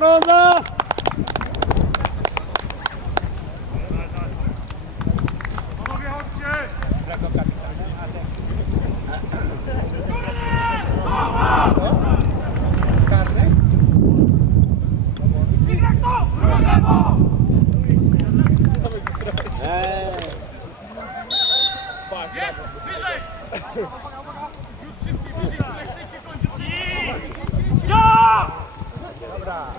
들어온다! Korona!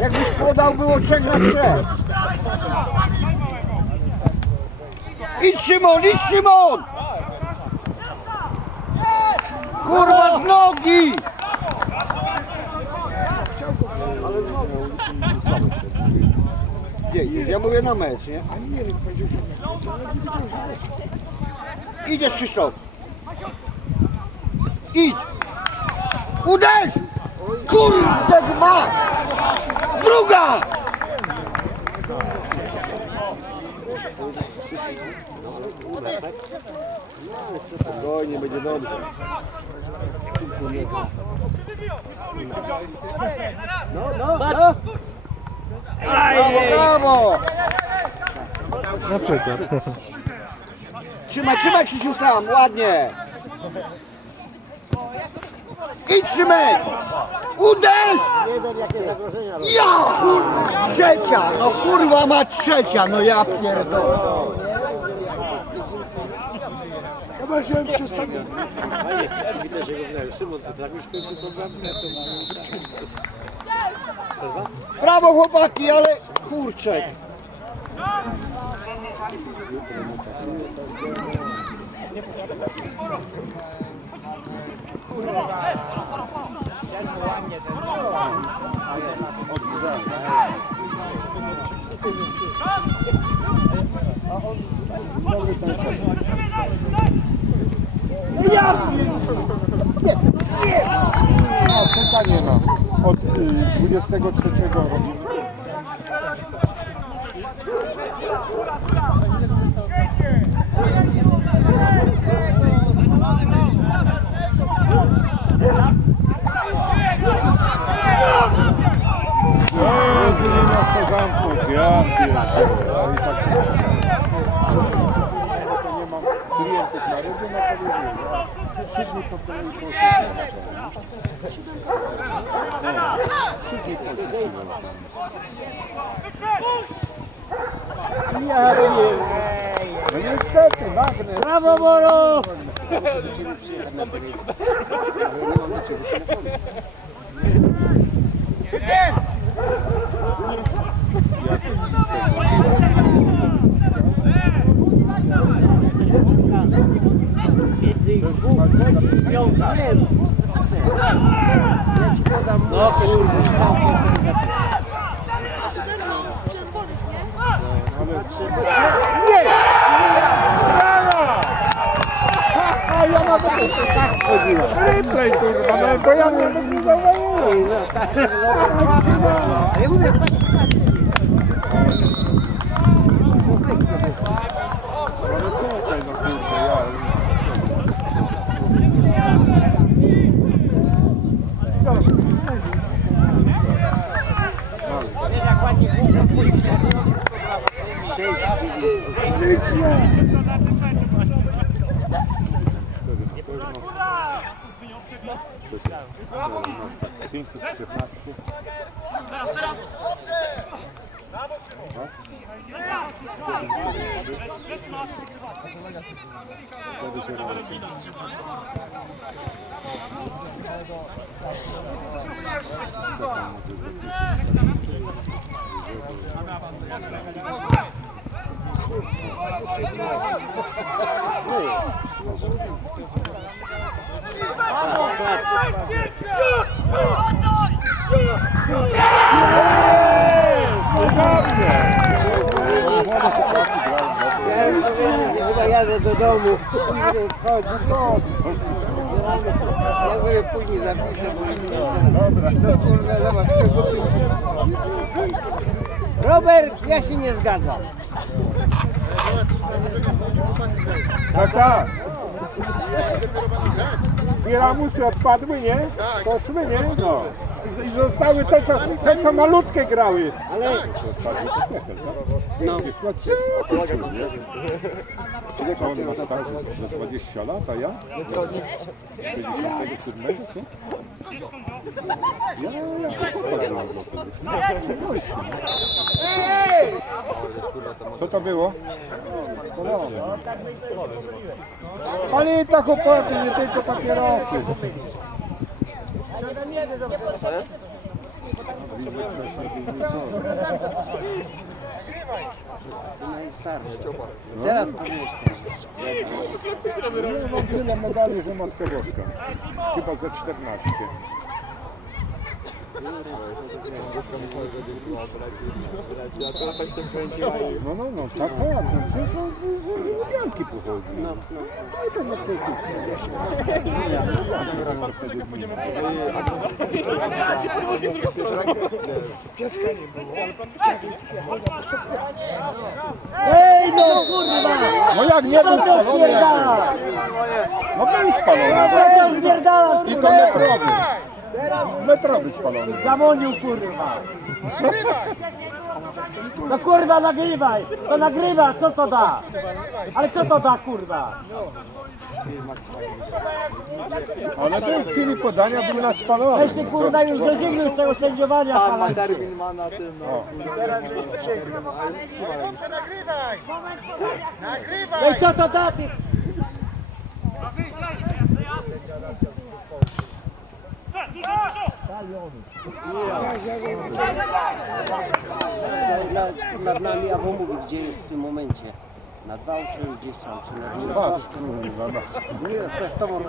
Jakbyś podał, było trzech na trzech. Idź Szymon, idź Szymon! Kurwa z nogi! Gdzie idziesz? Ja mówię na mecz, nie? A nie wiem, powiedział, że Idziesz Krzysztof! Idź! Uderz! Kurde ma! Druga! Spokojnie, będzie dobrze. No, no, no. Brawo, brawo! Na przykład. Trzymaj, trzymaj Krzysiu sam, ładnie! I trzymaj! Uderz! Ja! Kurwa, trzecia! No kurwa ma trzecia, no ja pierdolę. Widzę, że wydaje. Szymon, ty trafisz w końcu to bramkę. Brawo chłopaki, ale kurczę. No, mam. Od y, 23 roku. Jezu, nie kto zamknąć. Ja pierdolę. I tak to nie mam klientów na rynku, no to nie wiem. Trzy dni po kolei poszło. No niestety, magnes. Brawo, Moro! No Replay kurwa, no bo ja nie mobilizowałem. Tutaj 515. Teraz, teraz! Brawo! Chyba jadę do domu. Chodź, chodź. Ja sobie później zapiszę, bo nie Dobra. No kurwa, zobacz, Robert, ja się nie zgadzam. Tak, tak. Odpadły, nie? Poszły, nie? No. I- I zostały te, co, te, co malutkie grały. Ale No. Ile on ma staży? Za 20 lat, a ja? 67, co? Ja, ja, co to było? Wojskiem. Co to było? Ale i tak chłopaki, nie tylko papierosy. najstarszy. Teraz mam tyle medali, że Matka Boska. Chyba ze 14. No, no, no, tak, tak. No, przecież on z, Lubianki pochodzi. No, no. I to na Ej no kurwa! No jak nie był spalony, jak. No był spalony. I to metrowy. Metrowy spalony. Zamonił kurwa! No kurwa nagrywaj! To nagrywa, co to da? Ale co to da kurwa? Ale ten w chwili podania był na spalony. Weź ty kurwa już zrezygnuj z tego sędziowania pana. Termin ma na tym, no. No i co to da ty? Nad, nad nami, albo mówi, gdzie jest w tym momencie. Nad Wałczem, gdzieś tam, czy no. Nie, to jest to może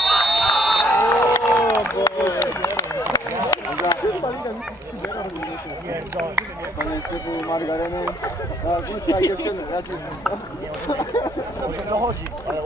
Panie Syfu, margareny. No, gusta dziewczyny, ja cię... Dochodzi, ale